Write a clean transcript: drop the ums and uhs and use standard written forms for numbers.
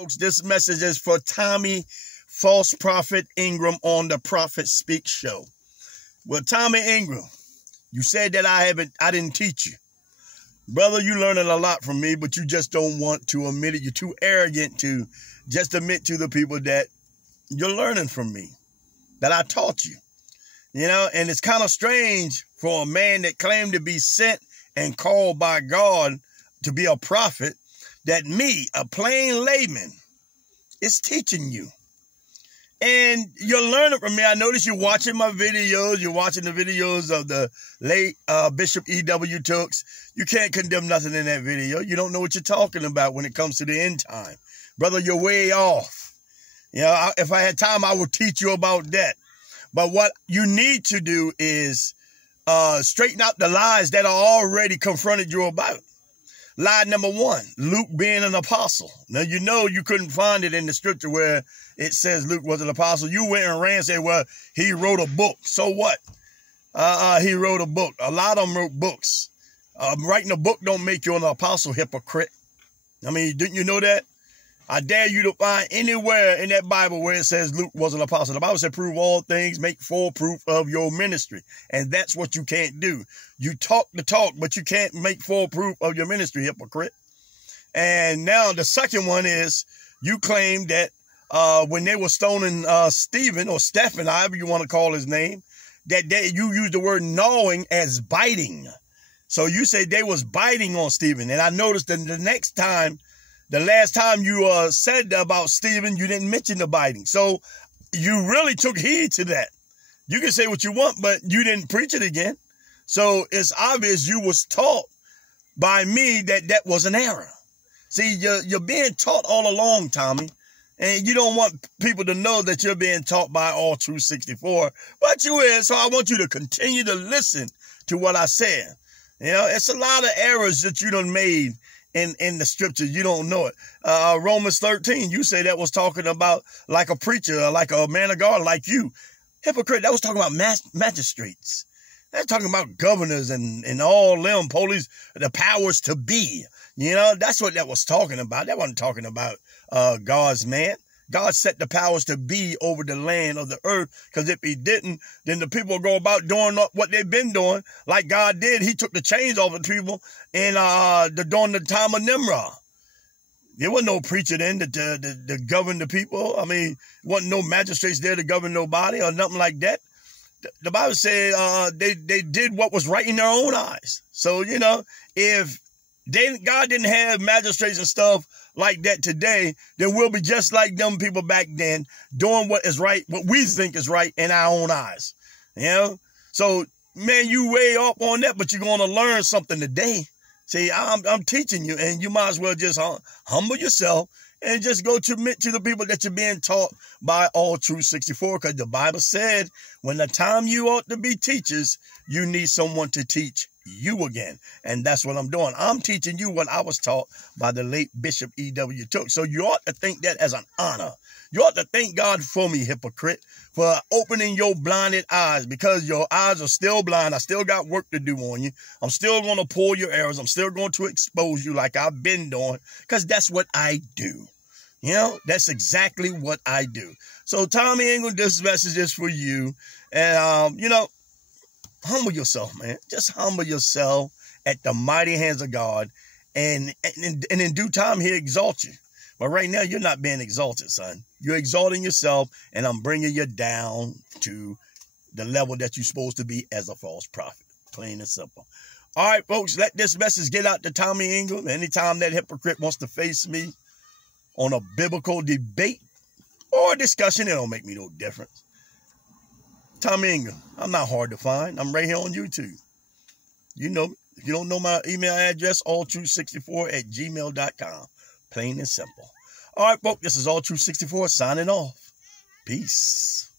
Folks, this message is for Tommie, false prophet Ingram on the Prophet Speak show. Well, Tommie Ingram, you said that I didn't teach you. Brother, you learning a lot from me, but you just don't want to admit it. You're too arrogant to just admit to the people that you're learning from me, that I taught you. You know, and it's kind of strange for a man that claimed to be sent and called by God to be a prophet, that me, a plain layman, is teaching you. And you're learning from me. I notice you're watching my videos. You're watching the videos of the late Bishop E.W. Tooks. You can't condemn nothing in that video. You don't know what you're talking about when it comes to the end time. Brother, you're way off. You know, if I had time, I would teach you about that. But what you need to do is straighten out the lies that are already confronted you about. Lie number one, Luke being an apostle. Now, you know you couldn't find it in the scripture where it says Luke was an apostle. You went and ran and said, well, he wrote a book. So what? He wrote a book. A lot of them wrote books. Writing a book don't make you an apostle, hypocrite. I mean, didn't you know that? I dare you to find anywhere in that Bible where it says Luke was an apostle. The Bible said, prove all things, make full proof of your ministry. And that's what you can't do. You talk the talk, but you can't make full proof of your ministry, hypocrite. And now the second one is you claim that when they were stoning Stephen or Stephen, however you want to call his name, that you used the word gnawing as biting. So you say they was biting on Stephen. And I noticed that the last time you said about Stephen, you didn't mention the biting. So you really took heed to that. You can say what you want, but you didn't preach it again. So it's obvious you was taught by me that was an error. See, you're being taught all along, Tommie, and you don't want people to know that you're being taught by alltruth64, but you is. So I want you to continue to listen to what I said. You know, it's a lot of errors that you done made in the scripture. You don't know it. Romans 13, you say that was talking about like a preacher, like a man of God, like you. Hypocrite, that was talking about magistrates. That's talking about governors and all them police, the powers to be. You know, that's what that was talking about. That wasn't talking about God's man. God set the powers to be over the land of the earth, because if he didn't, then the people will go about doing what they've been doing like God did. He took the chains off of people during the time of Nimrod. There wasn't no preacher then to govern the people. I mean, wasn't no magistrates there to govern nobody or nothing like that. The Bible said they did what was right in their own eyes. So, you know, if God didn't have magistrates and stuff like that today, then we'll be just like them people back then, doing what is right, what we think is right in our own eyes. You know? So, man, you way up on that, but you're going to learn something today. See, I'm teaching you, and you might as well just humble yourself and just go to admit to the people that you're being taught by alltruth64, because the Bible said when the time you ought to be teachers, you need someone to teach you again. And that's what I'm doing. I'm teaching you what I was taught by the late Bishop E.W. Tooks. So you ought to think that as an honor. You ought to thank God for me, hypocrite, for opening your blinded eyes, because your eyes are still blind. I still got work to do on you. I'm still going to pull your errors. I'm still going to expose you like I've been doing, because that's what I do. You know, that's exactly what I do. So, Tommie Ingram, this message is for you. And, you know, humble yourself, man. Just humble yourself at the mighty hands of God. And in due time, he'll exalt you. But right now, you're not being exalted, son. You're exalting yourself, and I'm bringing you down to the level that you're supposed to be as a false prophet. Plain and simple. All right, folks, let this message get out to Tommie Ingram. Anytime that hypocrite wants to face me on a biblical debate or discussion, it don't make me no difference. Tommie Ingram, I'm not hard to find. I'm right here on YouTube. You know, if you don't know my email address, alltruth64@gmail.com. Plain and simple. All right, folks, this is alltruth64 signing off. Peace.